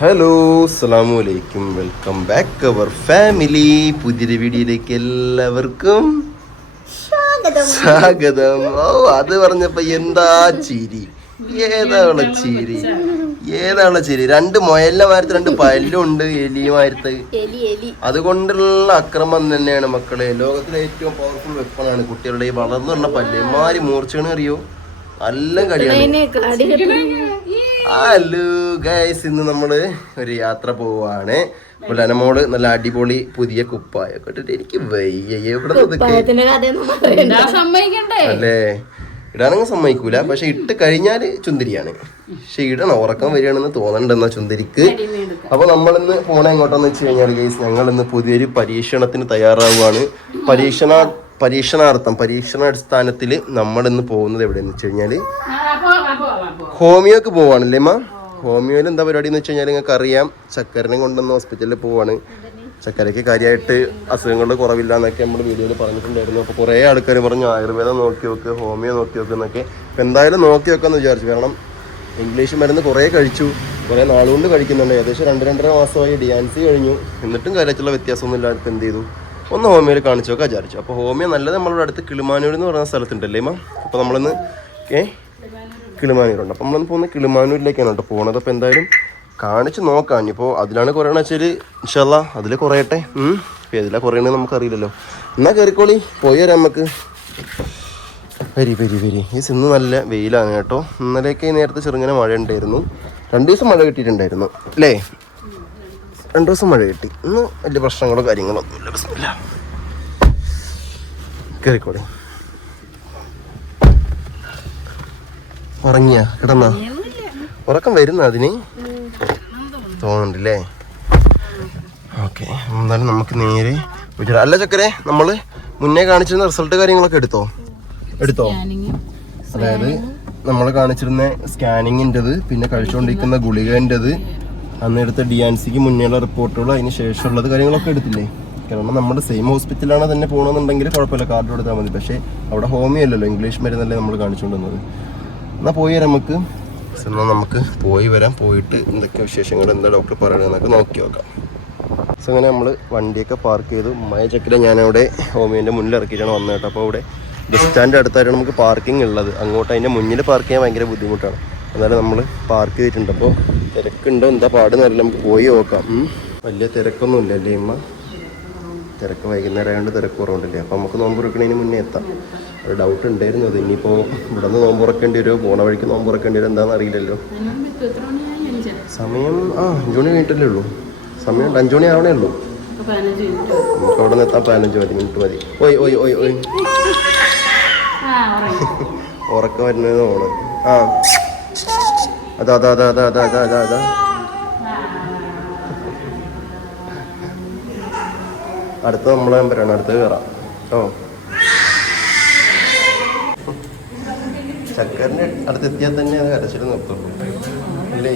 Hello അസ്സലാമു അലൈക്കും, welcome back അവർ family. പുതിയൊരു വീഡിയോയിലേക്ക് എല്ലാവർക്കും സ്വാഗതം. ഓ, അത് പറഞ്ഞപ്പോ എന്താ ചിരി, ഏതാണുള്ള ചിരി. രണ്ട് മുയലിന്റെ രണ്ട് പല്ലുണ്ട്, എലിയുമായിട്ട്. അതുകൊണ്ടുള്ള അക്രമം തന്നെയാണ് മക്കളെ. ലോകത്തിലെ ഏറ്റവും പവർഫുൾ വെപ്പണാണ് കുട്ടികളുടെ ഈ വളർന്നു വന്ന പല്ല്. എമാരി മൂർച്ചയാണ് അറിയോ, നല്ല കടിയാണ്. ഹലോ ഗൈസ്, ഇന്ന് നമ്മള് ഒരു യാത്ര പോവാണ്. ലനമോള് നല്ല അടിപൊളി പുതിയ കുപ്പായൊക്കെ ഇട്ടിട്ട് എനിക്ക് വയ്യ, എവിടെ അല്ലേ ഇടാനങ്ങ് സമ്മതിക്കൂല. പക്ഷെ ഇട്ട് കഴിഞ്ഞാല് ചുന്തിരിയാണ്. പക്ഷെ ഇടണം, ഉറക്കം വരികയാണെന്ന് തോന്നണ്ടെന്നാ ചുന്തിരിക്ക്. അപ്പൊ നമ്മളിന്ന് പോണ എങ്ങോട്ടാന്ന് വെച്ച് കഴിഞ്ഞാൽ ഗൈസ്, ഞങ്ങൾ ഇന്ന് പുതിയൊരു പരീക്ഷണത്തിന് തയ്യാറാവുകയാണ്. പരീക്ഷണാടിസ്ഥാനത്തിൽ നമ്മളിന്ന് പോകുന്നത് എവിടെയെന്ന് വെച്ച് കഴിഞ്ഞാല് ഹോമിയോക്ക് പോവാണല്ലേ അമ്മ. ഹോമിയോയിൽ എന്താ പരിപാടി എന്ന് വെച്ച് കഴിഞ്ഞാൽ നിങ്ങൾക്ക് അറിയാം, ചക്കരനെ കൊണ്ടുവന്ന് ഹോസ്പിറ്റലിൽ പോവാണ്. ചക്കരയ്ക്ക് കാര്യമായിട്ട് അസുഖങ്ങളുടെ കുറവില്ല എന്നൊക്കെ നമ്മൾ വീഡിയോയിൽ പറഞ്ഞിട്ടുണ്ടായിരുന്നു. അപ്പോൾ കുറേ ആൾക്കാർ പറഞ്ഞു ആയുർവേദം നോക്കി നോക്ക്, ഹോമിയോ നോക്കി നോക്ക് എന്നൊക്കെ. അപ്പോൾ എന്തായാലും നോക്കി നോക്കാമെന്ന് വിചാരിച്ചു. കാരണം ഇംഗ്ലീഷ് മരുന്ന് കുറേ കഴിച്ചു, കുറേ നാളുകൊണ്ട് കഴിക്കുന്നുണ്ട്. ഏകദേശം 2-2.5 മാസമായി ഡി.ആൻസി കഴിഞ്ഞു. എന്നിട്ടും കാര്യമായിട്ടുള്ള വ്യത്യാസമൊന്നും ഇല്ലാതെ ഇപ്പം എന്ത് ചെയ്തു, ഒന്ന് ഹോമിയോയിൽ കാണിച്ചു നോക്കാൻ വിചാരിച്ചു. അപ്പോൾ ഹോമിയോ നല്ലത് നമ്മളുടെ അടുത്ത് കിളിമാനൂർ എന്ന് പറയുന്ന സ്ഥലത്തുണ്ടല്ലേ അമ്മ. അപ്പോൾ നമ്മളിന്ന് കിളിമാനൂരുണ്ട്. അപ്പം നമ്മളൊന്ന് പോകുന്നത് കിളിമാനൂരിലേക്കാണ് കേട്ടോ പോകുന്നത്. അപ്പോൾ എന്തായാലും കാണിച്ച് നോക്കാം. ഇനിയിപ്പോൾ അതിലാണ് കുറയണമെന്ന് വെച്ചാൽ ഇൻഷാല്ലാ അതിൽ കുറയട്ടെ. ഏതിലാണ് കുറയണമെന്ന് നമുക്കറിയില്ലല്ലോ. എന്നാൽ കയറിക്കോളി, പോയി വരാം നമുക്ക്. വരി ഈ ഇന്ന് നല്ല വെയിലാണ് കേട്ടോ. ഇന്നലെയൊക്കെ നേരത്തെ ചെറുങ്ങനെ മഴ ഉണ്ടായിരുന്നു. 2 ദിവസം മഴ കിട്ടിയിട്ടുണ്ടായിരുന്നു അല്ലേ. 2 ദിവസം മഴ കിട്ടി. ഇന്ന് വലിയ പ്രശ്നങ്ങളോ കാര്യങ്ങളോ ഒന്നുമില്ല. ബിസ്മില്ലാ, കയറിക്കോളി. ഉറങ്ങിയ കിടന്നാ ഉറക്കം വരുന്ന അതിന് തോന്നുന്നുണ്ടല്ലേ. ഓക്കെ, എന്തായാലും നമുക്ക് നേരെ അല്ല ചക്കരെ, നമ്മൾ മുന്നേ കാണിച്ചിരുന്ന റിസൾട്ട് കാര്യങ്ങളൊക്കെ എടുത്തോ. അതായത് നമ്മൾ കാണിച്ചിരുന്ന സ്കാനിങ്ങിൻ്റെത്, പിന്നെ കഴിച്ചുകൊണ്ടിരിക്കുന്ന ഗുളികേൻ്റെത്, അന്നെടുത്ത ഡി.ആൻസിക്ക് മുന്നേയുള്ള റിപ്പോർട്ടുകൾ, അതിന് ശേഷമുള്ളത് കാര്യങ്ങളൊക്കെ എടുത്തില്ലേ. കാരണം നമ്മുടെ സെയിം ഹോസ്പിറ്റലാണ് തന്നെ പോകണമെന്നുണ്ടെങ്കിൽ കുഴപ്പമില്ല, കാർഡ് കൊടുത്താൽ മതി. പക്ഷേ അവിടെ ഹോമിയോ അല്ലല്ലോ, ഇംഗ്ലീഷ് മരുന്നല്ലേ നമ്മൾ കാണിച്ചുകൊണ്ടിരുന്നത്. എന്നാൽ പോയി വരാം നമുക്ക് പോയി വരാം. പോയിട്ട് എന്തൊക്കെ വിശേഷങ്ങൾ, എന്താ ഡോക്ടർ പറയണമെന്നൊക്കെ നോക്കി നോക്കാം. സോ അങ്ങനെ നമ്മൾ വണ്ടിയൊക്കെ പാർക്ക് ചെയ്തു. ചക്കര ഞാനവിടെ ഹോമിയോൻ്റെ മുന്നിൽ ഇറക്കിയിട്ടാണ് വന്നത് കേട്ടോ. അപ്പോൾ അവിടെ ബസ് സ്റ്റാൻഡ് അടുത്തായിട്ടാണ് നമുക്ക് പാർക്കിംഗ് ഉള്ളത്. അങ്ങോട്ട് അതിൻ്റെ മുന്നിൽ പാർക്ക് ചെയ്യാൻ ഭയങ്കര ബുദ്ധിമുട്ടാണ്. എന്നാലും നമ്മൾ പാർക്ക് ചെയ്തിട്ടുണ്ട്. അപ്പോൾ തിരക്കുണ്ടോ എന്താ പാടുന്നറിയില്ല, നമുക്ക് പോയി നോക്കാം. വലിയ തിരക്കൊന്നും ഇല്ല അല്ലേ അമ്മ. തിരക്ക് വൈകുന്നേരം ആയതുകൊണ്ട് തിരക്ക് കുറവുണ്ടല്ലേ. അപ്പോൾ നമുക്ക് നോമ്പ് തുറക്കുന്നതിന് മുന്നേ എത്താം. ഒരു ഡൗട്ട് ഉണ്ടായിരുന്നു അത്. ഇനിയിപ്പോൾ ഇവിടെ നിന്ന് നോമ്പ് തുറക്കേണ്ടി വരുമോ, പോണ വഴിക്ക് നോമ്പ് തുറക്കേണ്ടി വരുമോ എന്താണെന്ന് അറിയില്ലല്ലോ. സമയം 5 മണി കഴിഞ്ഞിട്ടല്ലേ ഉള്ളൂ. സമയം 5 മണി ആവണേ ഉള്ളൂ. നമുക്ക് അവിടെ നിന്ന് എത്താൻ 15 മിനിറ്റ് മതി. ഓയ് ഉറക്കം വരുന്നത് തോന്നുന്നു. അതാ അടുത്ത നമ്മളെ നമ്പറാണ്, അടുത്തത് കയറാം കേട്ടോ. ചക്കറിൻ്റെ അടുത്തെത്തിയാൽ തന്നെ അത് കരച്ചിൽ നിർത്തുള്ളൂ അല്ലേ.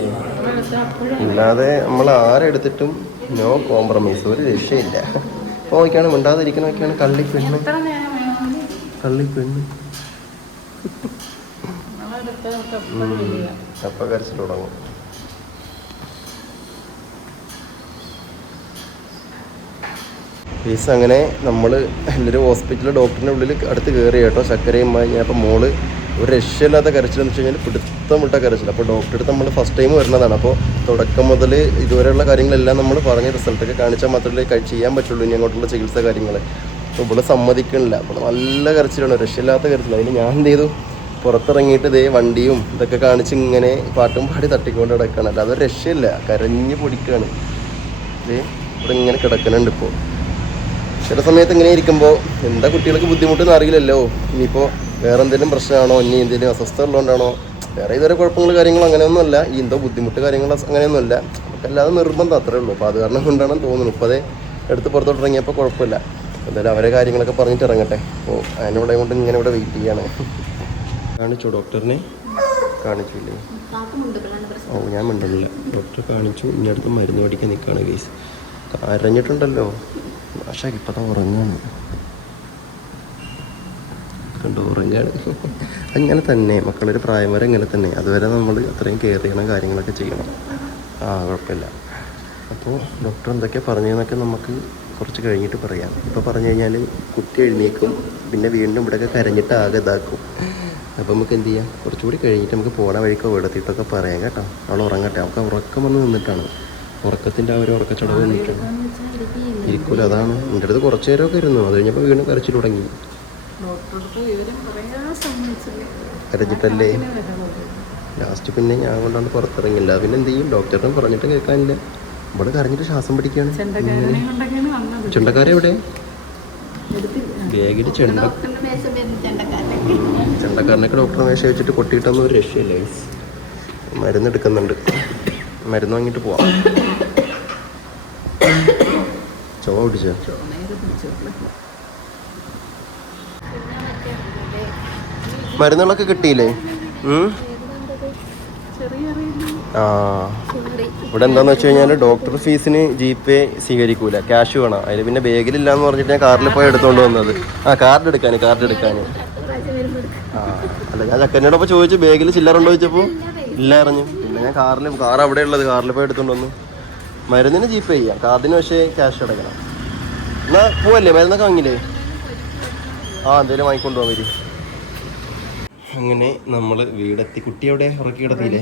അല്ലാതെ നമ്മൾ ആരെടുത്തിട്ടും നോ കോംപ്രമൈസ്, ഒരു രക്ഷയില്ല. അപ്പോൾ നോക്കിയാണ് മിണ്ടാതിരിക്കണമൊക്കെയാണ് കള്ളിപ്പെണ്ണ്. അപ്പം കരച്ചിൽ തുടങ്ങും. ഫീസ് അങ്ങനെ നമ്മൾ എല്ലാവരും ഹോസ്പിറ്റലിൽ ഡോക്ടറിൻ്റെ ഉള്ളിൽ അടുത്ത് കയറി കേട്ടോ. ചക്കരയും ഞാൻ അപ്പോൾ മോള് ഒരു രക്ഷയില്ലാത്ത കരച്ചിലെന്ന് വെച്ച് കഴിഞ്ഞാൽ പിടുത്തമിട്ട കരച്ചിൽ. അപ്പോൾ ഡോക്ടറെ അടുത്ത് നമ്മൾ ഫസ്റ്റ് ടൈം വരുന്നതാണ്. അപ്പോൾ തുടക്കം മുതൽ ഇതുവരെയുള്ള കാര്യങ്ങളെല്ലാം നമ്മൾ പറഞ്ഞ റിസൾട്ടൊക്കെ കാണിച്ചാൽ മാത്രമേ ചെയ്യാൻ പറ്റുള്ളൂ ഇനി അങ്ങോട്ടുള്ള ചികിത്സ കാര്യങ്ങൾ. അപ്പോൾ ഇവിടെ സമ്മതിക്കണില്ല. അപ്പോൾ നല്ല കരച്ചിലാണ്, രക്ഷയില്ലാത്ത കരച്ചിൽ. അതിന് ഞാൻ എന്ത് ചെയ്തു, പുറത്തിറങ്ങിയിട്ട് ഇതേ വണ്ടിയും ഇതൊക്കെ കാണിച്ച് ഇങ്ങനെ പാട്ടും പാടി തട്ടിക്കൊണ്ട് കിടക്കുകയാണ്. അല്ല അതൊരു രക്ഷയില്ല, കരഞ്ഞ് പൊടിക്കുകയാണ്. ഇവിടെ ഇങ്ങനെ കിടക്കുന്നുണ്ട്. ഇപ്പോൾ ചില സമയത്ത് ഇങ്ങനെ ഇരിക്കുമ്പോൾ എന്താ കുട്ടികൾക്ക് ബുദ്ധിമുട്ടെന്ന് അറിയില്ലല്ലോ. ഇനിയിപ്പോൾ വേറെ എന്തെങ്കിലും പ്രശ്നമാണോ, ഇനി എന്തെങ്കിലും അസ്വസ്ഥത ഉള്ളതുകൊണ്ടാണോ, വേറെ ഇതുവരെ കുഴപ്പങ്ങൾ കാര്യങ്ങൾ അങ്ങനെയൊന്നുമല്ല. ഈ എന്തോ ബുദ്ധിമുട്ട് കാര്യങ്ങൾ അങ്ങനെയൊന്നുമല്ല, നമുക്കല്ലാതെ നിർബന്ധം അത്രേ ഉള്ളൂ. അപ്പോൾ അത് കാരണം കൊണ്ടാണെന്ന് തോന്നുന്നു. ഇപ്പോൾ അതേ എടുത്ത് പുറത്തോട്ട് ഇറങ്ങിയപ്പോൾ കുഴപ്പമില്ല. എന്തായാലും അവരെ കാര്യങ്ങളൊക്കെ പറഞ്ഞിട്ട് ഇറങ്ങട്ടെ. അപ്പോൾ അതിനോടെ കൊണ്ട് ഇങ്ങനെ ഇവിടെ വെയിറ്റ് ചെയ്യാണ്. കാണിച്ചു ഡോക്ടറിനെ? കാണിച്ചില്ലേ? ഞാൻ മിണ്ടുന്നില്ല. ഡോക്ടറെ കാണിച്ചു. ഇനി അടുത്ത് മരുന്ന് മേടിക്കാൻ നിൽക്കുകയാണ് കേസ്. കരഞ്ഞിട്ടുണ്ടല്ലോ. പക്ഷേ ഇപ്പം ഉറങ്ങാണ് കണ്ടു, ഉറങ്ങാണ്. അങ്ങനെ തന്നെ മക്കളൊരു പ്രായം വരെ ഇങ്ങനെ തന്നെ. അതുവരെ നമ്മൾ അത്രയും കെയർ ചെയ്യണം, കാര്യങ്ങളൊക്കെ ചെയ്യണം. കുഴപ്പമില്ല. അപ്പോൾ ഡോക്ടർ എന്തൊക്കെയാണ് പറഞ്ഞതെന്നൊക്കെ നമുക്ക് കുറച്ച് കഴിഞ്ഞിട്ട് പറയാം. ഇപ്പോൾ പറഞ്ഞു കഴിഞ്ഞാൽ കുട്ടി എഴുന്നേക്കും, പിന്നെ വീണ്ടും ഇവിടെയൊക്കെ കരഞ്ഞിട്ട് ആകെ ഇതാക്കും. അപ്പോൾ നമുക്ക് എന്ത് ചെയ്യാം, കുറച്ചുകൂടി കഴിഞ്ഞിട്ട് നമുക്ക് പോണ വഴിക്കോ വീടെത്തിയിട്ടൊക്കെ പറയാം കേട്ടോ. അവൾ ഉറങ്ങട്ടെ, അവൾക്ക് ഉറക്കം വന്ന് നിന്നിട്ടാണ്, ഉറക്കത്തിൻ്റെ ആ ഒരു ഉറക്കച്ചടവ് നിന്നിട്ടാണ് ഇരിക്കൂല. അതാണ് എൻ്റെ അടുത്ത് കുറച്ച് നേരമൊക്കെ ഇരുന്നു, അത് കഴിഞ്ഞപ്പോൾ വീണ്ടും കരച്ചിൽ തുടങ്ങി. കരഞ്ഞിട്ടല്ലേ ലാസ്റ്റ് പിന്നെ ഞാൻ കൊണ്ടാണ് പുറത്തിറങ്ങില്ല. പിന്നെ എന്ത് ചെയ്യും, ഡോക്ടറിനെ പറഞ്ഞിട്ട് കേൾക്കാനില്ല. ഇവിടെ കരഞ്ഞിട്ട് ശ്വാസം പിടിക്കുകയാണ്. ചുണ്ടക്കാരെ എവിടെ? ബാഗിൽ ചെണ്ടക്കാരനൊക്കെ ഡോക്ടറെ മേശ വെച്ചിട്ട് കൊട്ടിയിട്ടൊന്നും ഒരു രക്ഷയില്ല. മരുന്ന് എടുക്കുന്നുണ്ട്, മരുന്ന് വാങ്ങിയിട്ട് പോവാം. ചുമ പിടിച്ചോ? മരുന്നുകളൊക്കെ കിട്ടിയില്ലേ? ആ, ഇവിടെ എന്താണെന്ന് വെച്ച് കഴിഞ്ഞാൽ ഡോക്ടർ ഫീസിന് GPay സ്വീകരിക്കൂല, ക്യാഷ് വേണം. അതിൽ പിന്നെ ബാഗിലില്ലാന്ന് പറഞ്ഞിട്ട് ഞാൻ കാറിൽ പോയി എടുത്തുകൊണ്ട് വന്നത്. കാർഡ് എടുക്കാൻ. അല്ല, ഞാൻ ചക്കനോടൊപ്പം ചോദിച്ചു ബാഗിൽ ചില്ലറുണ്ടോ ചോദിച്ചപ്പോൾ ഇല്ല അറിഞ്ഞു. പിന്നെ ഞാൻ കാർ അവിടെ ഉള്ളത്, കാറിൽ പോയി എടുത്തുകൊണ്ട് വന്നു. മരുന്നിന് GPay ചെയ്യാം, കാർഡിന് പക്ഷേ ക്യാഷ് അടക്കണം. എന്നാൽ പോവല്ലേ, മരുന്നൊക്കെ വാങ്ങിയില്ലേ? എന്തെങ്കിലും വാങ്ങിക്കൊണ്ട് പോകാൻ വരും. അങ്ങനെ നമ്മൾ വീടെത്തി. കുട്ടി അവിടെ ഉറക്കി കിടത്തിയില്ലേ?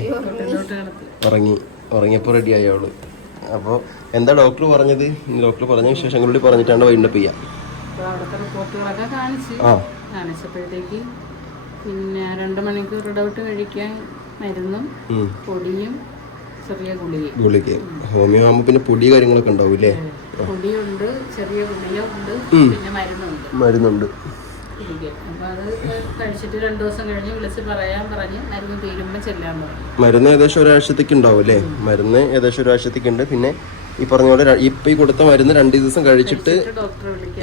ഉറങ്ങിയപ്പോൾ റെഡിയായി അവള്. അപ്പോൾ എന്താ ഡോക്ടർ പറഞ്ഞത്? ഡോക്ടർ പറഞ്ഞ വിശേഷങ്ങളോട് പറഞ്ഞിട്ടാണ് വൈൻഡപ്പ് ചെയ്യാം. കാണിച്ചപ്പോഴത്തേക്ക് പിന്നെ 2 മണിക്കൂർ ഇടവിട്ട് കഴിക്കാൻ മരുന്നും പൊടിയും ചെറിയ ഗുളികയും. ഹോമിയോ ആകുമ്പോൾ പിന്നെ പൊടി കാര്യങ്ങളൊക്കെ ഉണ്ടാവൂല്ലേ? പൊടിയുണ്ട്, ചെറിയ ഗുളികയുണ്ട്, പിന്നെ മരുന്നുണ്ട്. അപ്പൊ അത് കഴിച്ചിട്ട് 2 ദിവസം കഴിഞ്ഞ് വിളിച്ച് പറയാൻ പറഞ്ഞ് മരുന്ന് തീരുമ്പോൾ ചെല്ലാൻ പറഞ്ഞു. മരുന്ന് ഏകദേശം ഒരാഴ്ചത്തേക്ക് ഉണ്ടാവും അല്ലേ? മരുന്ന് ഏകദേശം ഒരാഴ്ചത്തേക്ക് ഉണ്ട്. പിന്നെ ഈ പറഞ്ഞ പോലെ ഇപ്പം ഈ കൊടുത്ത മരുന്ന് 2 ദിവസം കഴിച്ചിട്ട്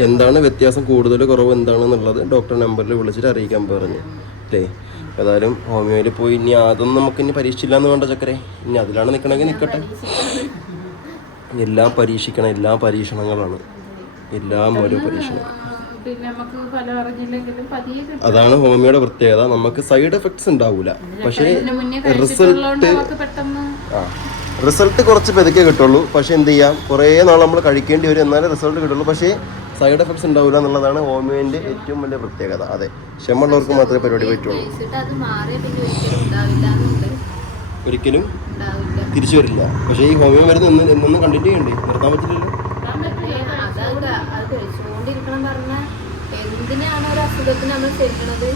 എന്താണ് വ്യത്യാസം, കൂടുതൽ കുറവ് എന്താണെന്നുള്ളത് ഡോക്ടർ നമ്പറിൽ വിളിച്ചിട്ട് അറിയിക്കാൻ പറഞ്ഞു അല്ലേ? ഏതായാലും ഹോമിയോയിൽ പോയി ഇനി അതൊന്നും നമുക്ക് ഇനി പരീക്ഷിച്ചില്ലാന്ന് വേണ്ട ചക്കരെ. ഇനി അതിലാണ് നിൽക്കണമെങ്കിൽ നിൽക്കട്ടെ. എല്ലാം പരീക്ഷിക്കണം, എല്ലാം പരീക്ഷണങ്ങളാണ്, എല്ലാം ഓരോ പരീക്ഷണം. അതാണ് ഹോമിയോയുടെ പ്രത്യേകത. നമുക്ക് സൈഡ് എഫക്ട്സ് ഉണ്ടാവൂല, പക്ഷേ റിസൾട്ട് കുറച്ച് പെതുക്കെ കിട്ടുള്ളൂ. പക്ഷെ എന്ത് ചെയ്യാം, കുറേ നാൾ നമ്മൾ കഴിക്കേണ്ടി വരും, എന്നാലേ റിസൾട്ട് കിട്ടുള്ളൂ. പക്ഷേ സൈഡ് എഫക്ട്സ് ഉണ്ടാവില്ല എന്നുള്ളതാണ് ഹോമിയോന്റെ ഏറ്റവും വലിയ പ്രത്യേകത. അതെ, ക്ഷമയുള്ളവർക്ക് മാത്രമേ പരിപാടി പറ്റുള്ളൂ. ഒരിക്കലും തിരിച്ചു വരില്ല. പക്ഷേ ഈ ഹോമിയോ മരുന്ന് എന്നൊന്നും കണ്ടിന്യൂ ചെയ്യണ്ടേ, നിർത്താൻ പറ്റില്ലല്ലോ. എന്തിനാണ് ഒരു അസുഖത്തിന് നമ്മൾ ചെയ്യുന്നത്?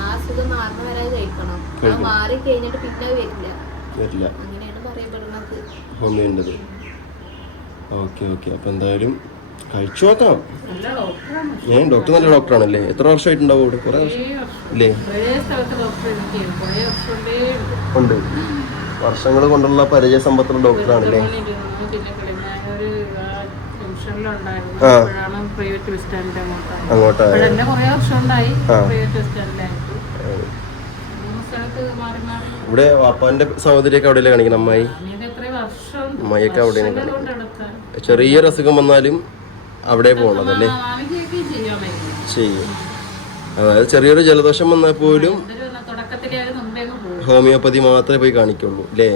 ആ അസുഖം മാറുന്ന വരെ കഴിക്കണം. അത് മാറി കഴിഞ്ഞിട്ട് പിന്നെ വരില്ല. അങ്ങനെയാണ് പറയപ്പെടുന്നത് ഹോമിയോൻ്റെത്. ഓക്കെ. അപ്പൊ എന്തായാലും കഴിച്ചു നോക്കാം. ഞാൻ ഡോക്ടർ നല്ല ഡോക്ടറാണല്ലേ? എത്ര വർഷമായിട്ടുണ്ടാവും ഇവിടെ? കുറെ വർഷം അല്ലേ? ഉണ്ട്, വർഷങ്ങൾ കൊണ്ടുള്ള പരിചയ സമ്പത്തുള്ള ഡോക്ടറാണല്ലേ? അങ്ങോട്ടാ ഇവിടെ വാപ്പാന്റെ സഹോദരിയൊക്കെ അവിടെയല്ലേ കാണിക്കണം? അമ്മായിയൊക്കെ അവിടെ ചെറിയൊരു അസുഖം വന്നാലും അവിടെ പോകണതല്ലേ ചെയ്യും. അതായത് ചെറിയൊരു ജലദോഷം വന്നാൽ പോലും ഹോമിയോപ്പതി മാത്രമേ പോയി കാണിക്കുള്ളൂ അല്ലേ?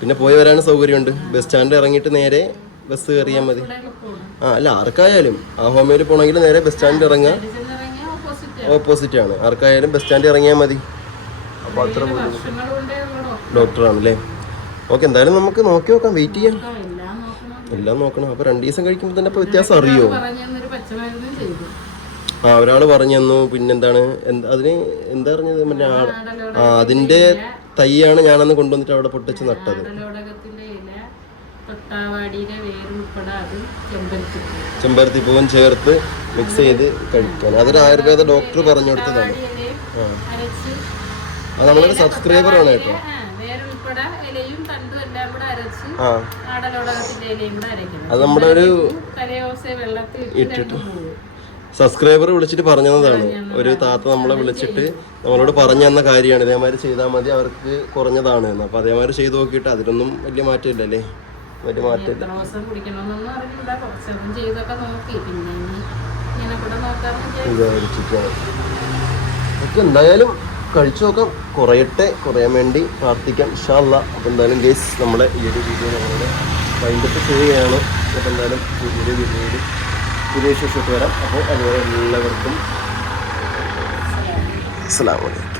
പിന്നെ പോയി വരാൻ സൗകര്യമുണ്ട്. ബസ് സ്റ്റാൻഡ് ഇറങ്ങിയിട്ട് നേരെ ബസ് കയറിയാൽ മതി. അല്ല, ആർക്കായാലും ആ ഹോമിയോയിൽ പോകണമെങ്കിൽ നേരെ ബസ് സ്റ്റാൻഡിൽ ഇറങ്ങുക, ഓപ്പോസിറ്റ് ആണ്. ആർക്കായാലും ബസ് സ്റ്റാൻഡിൽ ഇറങ്ങിയാൽ മതി. അപ്പോൾ അത്ര ഡോക്ടറാണല്ലേ? ഓക്കെ, എന്തായാലും നമുക്ക് നോക്കി നോക്കാം, വെയിറ്റ് ചെയ്യാം. എല്ലാം നോക്കണം. അപ്പോൾ 2 ദിവസം കഴിക്കുമ്പോൾ തന്നെ അപ്പോൾ വ്യത്യാസം അറിയോ? ഒരാൾ പറഞ്ഞു തന്നു. പിന്നെന്താണ് അതിന് എന്താ പറഞ്ഞത്? മറ്റേ അതിൻ്റെ തൈയാണ് ഞാനന്ന് കൊണ്ടുവന്നിട്ട് അവിടെ പൊട്ടിച്ച് നട്ടത്. ചെമ്പരത്തി പൂവും ചേർത്ത് മിക്സ് ചെയ്ത് കഴിക്കാൻ. അതൊരു ആയുർവേദ ഡോക്ടർ പറഞ്ഞു കൊടുത്തതാണ്. അത് നമ്മളൊരു സബ്സ്ക്രൈബറാണ് കേട്ടോ. അത് നമ്മുടെ ഒരു ഇട്ടിട്ട് സബ്സ്ക്രൈബർ വിളിച്ചിട്ട് പറഞ്ഞതാണ്. ഒരു താത്ത നമ്മളെ വിളിച്ചിട്ട് നമ്മളോട് പറഞ്ഞു തന്ന കാര്യമാണ്, ഇതേമാതിരി ചെയ്താൽ മതി, അവർക്ക് കുറഞ്ഞതാണ് എന്ന്. അപ്പൊ അതേമാതിരി ചെയ്ത് നോക്കിയിട്ട് അതിലൊന്നും വലിയ മാറ്റമില്ലല്ലേ? വലിയ മാറ്റമില്ല. എന്തായാലും കഴിച്ചു നോക്കാം, കുറയാൻ വേണ്ടി പ്രാർത്ഥിക്കാം ഇൻഷാ അല്ലാഹ്. അപ്പോൾ എന്തായാലും ഗൈസ് നമ്മളെ ഈ ഒരു വീഡിയോ ഞങ്ങളുടെ വൈൻഡപ്പ് ചെയ്യുകയാണ്. അപ്പോൾ എന്തായാലും പുതിയൊരു വീഡിയോയിൽ പുതിയ വിശേഷമൊക്കെ വരാം. അപ്പോൾ അതുവരെ എല്ലാവർക്കും അസ്സലാമു അലൈക്കും.